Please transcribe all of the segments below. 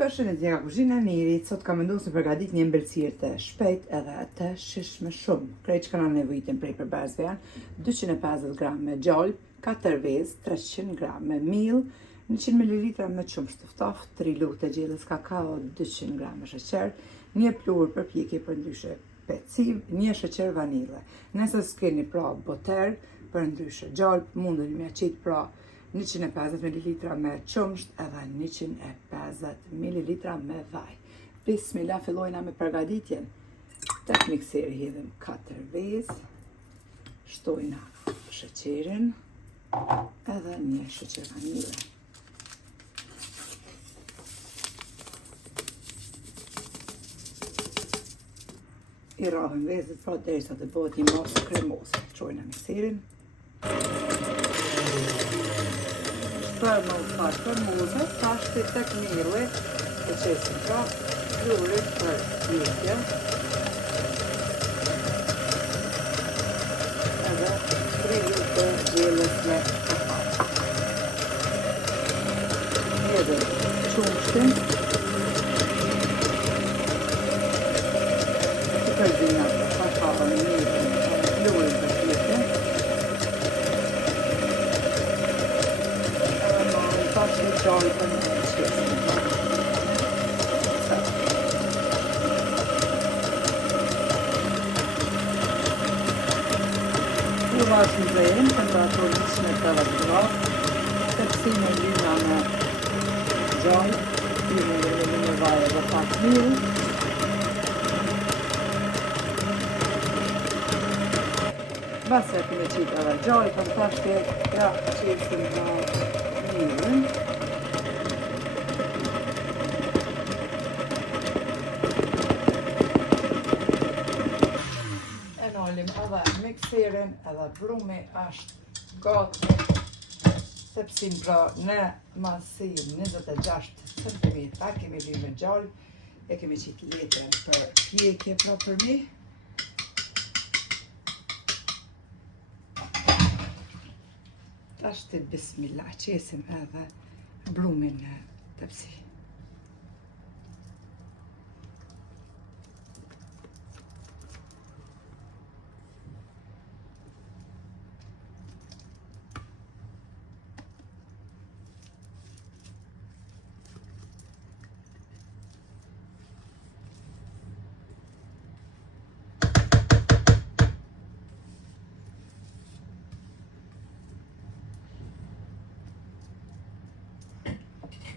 Përshëndetje nga kuzhina e Nirit, sot kam vendosur të përgatit një ëmbëlsirë të shpejt edhe të shishme shumë. Krejt që kanë nevojitin prej përbërësve janë 250 gram me gjalp, 4 vezë, 300 gram me miell, 100 ml me qumësht të ftoftë, 3 lugë të gjellës kakao, 200 gram me sheqer, një pluhur për pjekje për ndryshe peciv, një sheqer vanile. Nëse s'keni pra boter për ndryshe gjalp, mundeni me aqit pra 150 ml me qumësht edhe 150 ml me vaj. Bismillah, fillojna me përgatitjen. Tek mikseri hedhim 4 vezë, shtojna sheqerin edhe një sheqer vanile. I rrahim vezët pra derisa të bëhet një masë kremose. Çojna mikserin. Për më pas kremoze, tashti tek mielli e qesim pra pluhurin për pjekje. Edhe 3 lugë të gjellës me kakao. Hedhim qumshtin. Përzina kakao në mielin, pluhurin për pjekje. Që gjallë për në qesim. U vazhë në zërin, temperaturë 180 gradë, tepsime lyna me gjallë, lyna me vaje dhe pak miell. Base kemi qitë edhe gjallë, për tashti ja qesim në miellin. Edhe mikserin edhe brumi është gati tepsin pra në masin 26 cm. Kemi lynë me gjallë, e kemi qitë letrën për pjekje pra për mi. Tashti bismillah, qesim edhe brumin në tepsi.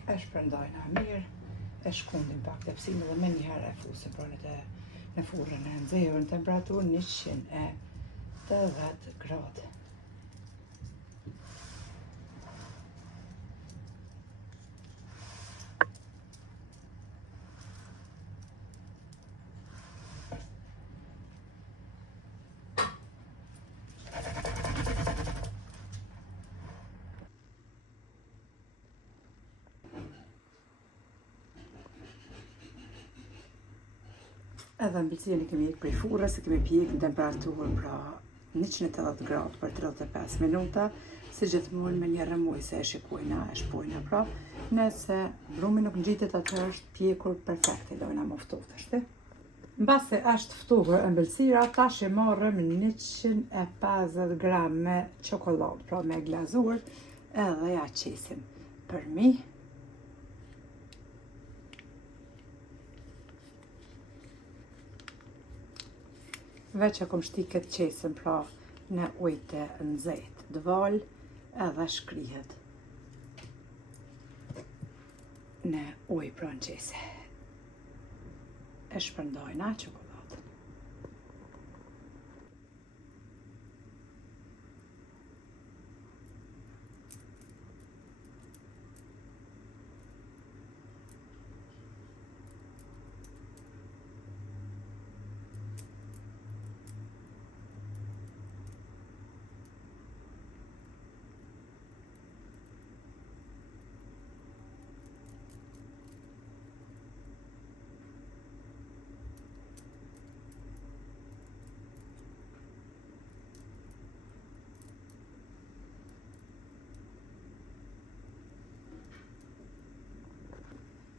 E shpërndajna mirë, e shkundim pak tepsin dhe me njëherë e fusim pra në furrën e nxehur në temperaturë 180 gradë. Edhe ëmbëlsirin kemi ikë prej furrës, kemi pjekë në temperaturë pra 180 gradë për 35 minuta, si gjithmonë me një rremuj se e shikojna, e shpojna pra. Nëse brumi nuk ngjitet, atë është pjekur perfekt, dojna më ftohtë ashtu. Mbase është ftuar ëmbëlsira, tash e marrëm 150 gram me çokoladë, pra me glazurë, edhe ja qesim për mi. Veç e kom shti këtë qesën pra në ujë të nxehtë, dval edhe shkrihet në ujë pra në qesë. E shpërndajna çokoladën.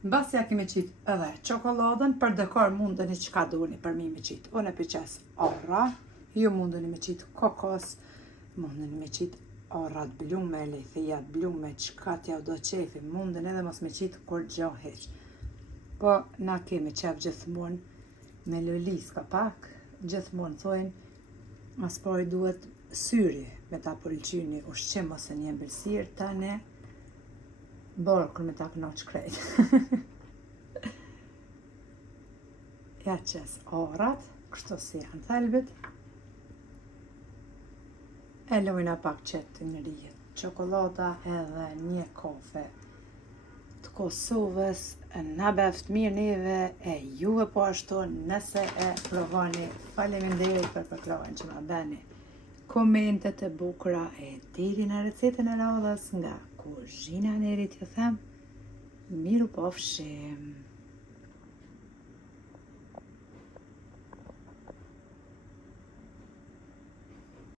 Mbas ja kemi qitë edhe çokoladën, për dekor mundeni çka doni për mi me qitë. Unë e piqes orra, ju mundeni me qitë kokos, mundeni me qitë orrat blume, lethijat blume, çka t'ja do qefi, mundeni edhe mos me qitë kur gjo heq. Po na kemi qef gjithmonë me lëlis ka pak, gjithmonë thojnë, as pari duhet syri me ta pëlqyni ushqim ose një ëmbëlsirë tani, borë kur me ta knoq krejt. Ja qes orrat, kështu si janë thelbit. E lojna pak qetë në rijet, çokolada edhe një kafe të Kosovës, na beft mirë neve, e juve po ashtu, nëse e provoni, faleminderit për përkrovën që ma beni. Komentet e bukura e deri në recetën e radhës nga kuzhina e Nerit, ju them, miru pofshim.